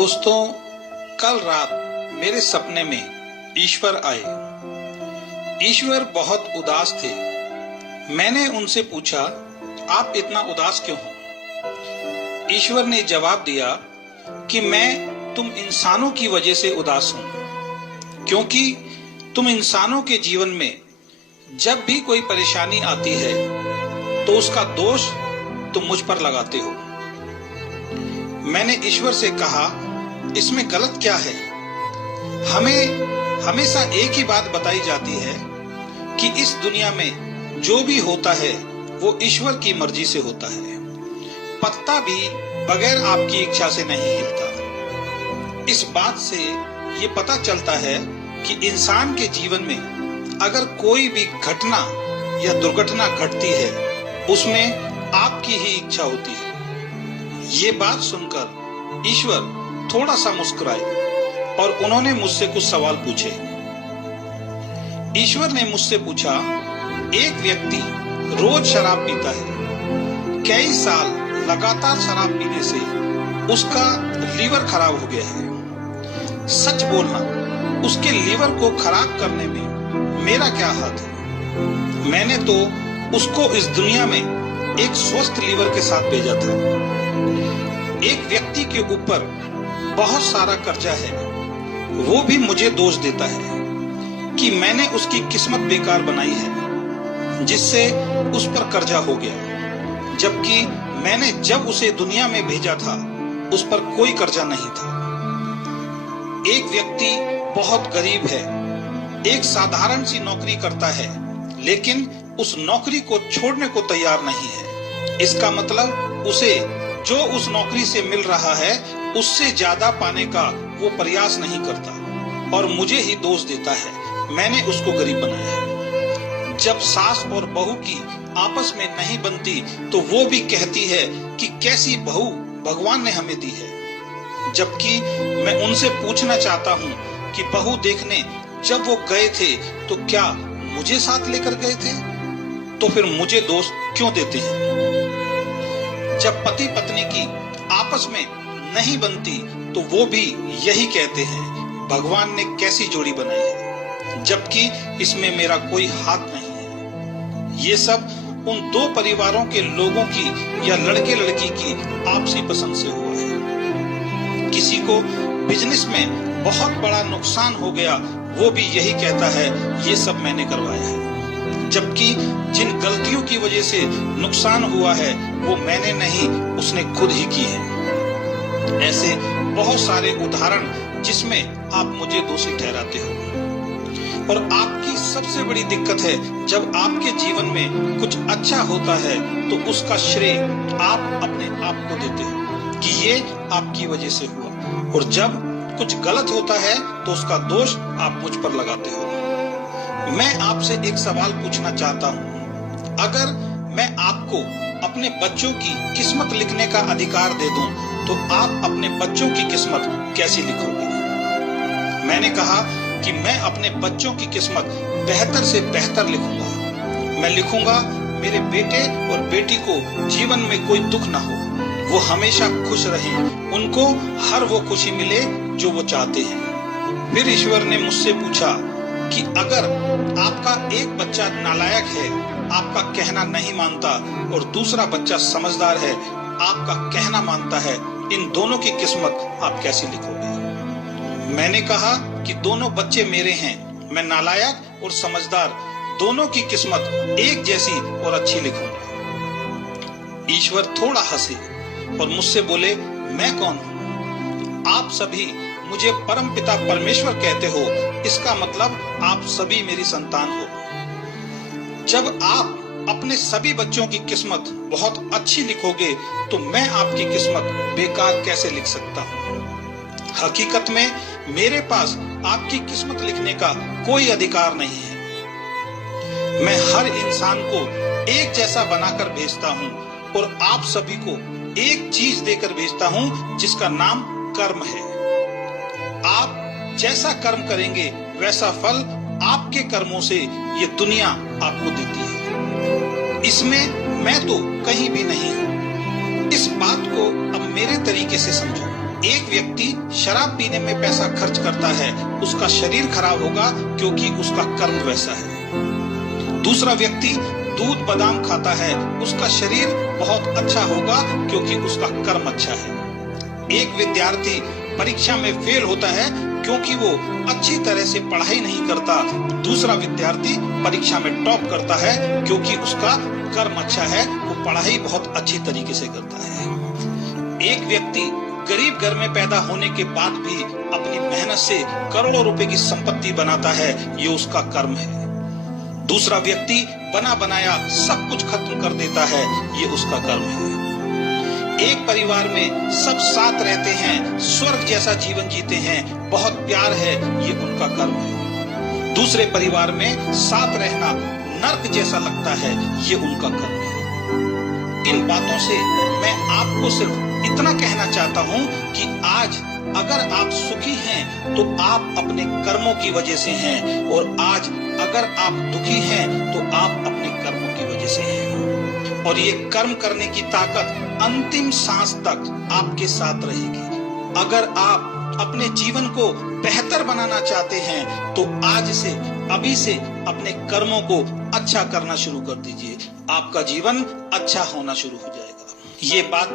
दोस्तों, कल रात मेरे सपने में ईश्वर आए। ईश्वर बहुत उदास थे। मैंने उनसे पूछा, आप इतना उदास क्यों हो? ईश्वर ने जवाब दिया कि मैं तुम इंसानों की वजह से उदास हूं, क्योंकि तुम इंसानों के जीवन में जब भी कोई परेशानी आती है तो उसका दोष तुम मुझ पर लगाते हो। मैंने ईश्वर से कहा, इसमें गलत क्या है? हमें हमेशा एक ही बात बताई जाती है कि इस दुनिया में जो भी होता है वो ईश्वर की मर्जी से होता है। पत्ता भी बगैर आपकी इच्छा से नहीं हिलता। इस बात से ये पता चलता है कि इंसान के जीवन में अगर कोई भी घटना या दुर्घटना घटती है उसमें आपकी ही इच्छा होती है। ये बात सुनकर ईश्वर थोड़ा सा मुस्कुराए और उन्होंने मुझसे कुछ सवाल पूछे। ईश्वर ने मुझसे पूछा, एक व्यक्ति रोज शराब पीता है, कई साल लगातार शराब पीने से उसका लीवर खराब हो गया है। सच बोलना, उसके लीवर को खराब करने में मेरा क्या हाथ है? मैंने तो उसको इस दुनिया में एक स्वस्थ लीवर के साथ भेजा था। एक व्यक्ति के ऊपर बहुत सारा कर्जा है, वो भी मुझे दोष देता है कि मैंने उसकी किस्मत बेकार बनाई है जिससे उस पर कर्जा हो गया, जबकि मैंने जब उसे दुनिया में भेजा था उस पर कोई कर्जा नहीं था। एक व्यक्ति बहुत गरीब है, एक साधारण सी नौकरी करता है, लेकिन उस नौकरी को छोड़ने को तैयार नहीं है। इसका मतलब उसे जो उस नौकरी से मिल रहा है उससे ज्यादा पाने का वो प्रयास नहीं करता और मुझे ही दोष देता है, मैंने उसको गरीब बनाया है। जब सास और बहू की आपस में नहीं बनती तो वो भी कहती है कि कैसी बहू भगवान ने हमें दी है। जबकि मैं उनसे पूछना चाहता हूँ कि बहू देखने जब वो गए थे तो क्या मुझे साथ लेकर गए थे? तो फिर मुझे दोष क्यों देते हैं? जब पति पत्नी की आपस में नहीं बनती तो वो भी यही कहते हैं, भगवान ने कैसी जोड़ी बनाई है, जबकि इसमें मेरा कोई हाथ नहीं है। ये सब उन दो परिवारों के लोगों की या लड़के लड़की की आपसी पसंद से हुआ है। किसी को बिजनेस में बहुत बड़ा नुकसान हो गया, वो भी यही कहता है, ये सब मैंने करवाया है, जबकि जिन गलतियों की वजह से नुकसान हुआ है वो मैंने नहीं, उसने खुद ही की है। ऐसे बहुत सारे उदाहरण जिसमें आप मुझे दोषी ठहराते हो। और आपकी सबसे बड़ी दिक्कत है, जब आपके जीवन में कुछ अच्छा होता है तो उसका श्रेय आप अपने आप को देते हो कि ये आपकी वजह से हुआ, और जब कुछ गलत होता है तो उसका दोष आप मुझ पर लगाते हो। मैं आपसे एक सवाल पूछना चाहता हूँ, अगर मैं आपको अपने बच्चों की किस्मत लिखने का अधिकार दे दूं तो आप अपने बच्चों की किस्मत कैसी लिखोगे? मैंने कहा कि मैं अपने बच्चों की किस्मत बेहतर से बेहतर लिखूंगा। मैं लिखूंगा, मेरे बेटे और बेटी को जीवन में कोई दुख ना हो, वो हमेशा खुश रहें, उनको हर वो खुशी मिले जो वो चाहते हैं। फिर ईश्वर ने मुझसे पूछा कि अगर आपका एक बच्चा नालायक है, आपका कहना नहीं मानता, और दूसरा बच्चा समझदार है, आपका कहना मानता है, इन दोनों की किस्मत आप कैसी लिखोगे? मैंने कहा कि दोनों बच्चे मेरे हैं, मैं नालायक और समझदार दोनों की किस्मत एक जैसी और अच्छी लिखूंगा। ईश्वर थोड़ा हंसे और मुझसे बोले, मैं कौन हूँ? आप सभी मुझे परमपिता परमेश्वर कहते हो, इसका मतलब आप सभी मेरी संतान हो। जब आप अपने सभी बच्चों की किस्मत बहुत अच्छी लिखोगे तो मैं आपकी किस्मत बेकार कैसे लिख सकता हूँ? हकीकत में मेरे पास आपकी किस्मत लिखने का कोई अधिकार नहीं है। मैं हर इंसान को एक जैसा बनाकर भेजता हूँ और आप सभी को एक चीज देकर भेजता हूँ जिसका नाम कर्म है। आप जैसा कर्म करेंगे वैसा फल आपके कर्मों से ये दुनिया आपको देती है। इसमें मैं तो कहीं भी नहीं हूँ। इस बात को अब मेरे तरीके से समझो। एक व्यक्ति शराब पीने में पैसा खर्च करता है, उसका शरीर खराब होगा क्योंकि उसका कर्म वैसा है। दूसरा व्यक्ति दूध बादाम खाता है, उसका शरीर बहुत अच्छा होगा क्योंकि उसका कर्म अच्छा है। एक विद्यार्थी परीक्षा में फेल होता है क्योंकि वो अच्छी तरह से पढ़ाई नहीं करता। दूसरा विद्यार्थी परीक्षा में टॉप करता है क्योंकि उसका कर्म अच्छा है, वो पढ़ाई बहुत अच्छी तरीके से करता है। एक व्यक्ति गरीब घर में पैदा होने के बाद भी अपनी मेहनत से करोड़ों रुपए की संपत्ति बनाता है, ये उसका कर्म है। दूसरा व्यक्ति बना बनाया सब कुछ खत्म कर देता है, ये उसका कर्म है। एक परिवार में सब साथ रहते हैं, स्वर्ग जैसा जीवन जीते हैं, बहुत प्यार है, ये उनका कर्म है। दूसरे परिवार में साथ रहना नर्क जैसा लगता है, ये उनका कर्म है। इन बातों से मैं आपको सिर्फ इतना कहना चाहता हूं कि आज अगर आप सुखी हैं तो आप अपने कर्मों की वजह से हैं, और आज अगर आप दुखी हैं तो आप अपने कर्मों की वजह से हैं। और ये कर्म करने की ताकत अंतिम सांस तक आपके साथ रहेगी। अगर आप अपने जीवन को बेहतर बनाना चाहते हैं तो आज से, अभी से अपने कर्मों को अच्छा करना शुरू कर दीजिए। आपका जीवन अच्छा होना शुरू हो जाएगा। ये बात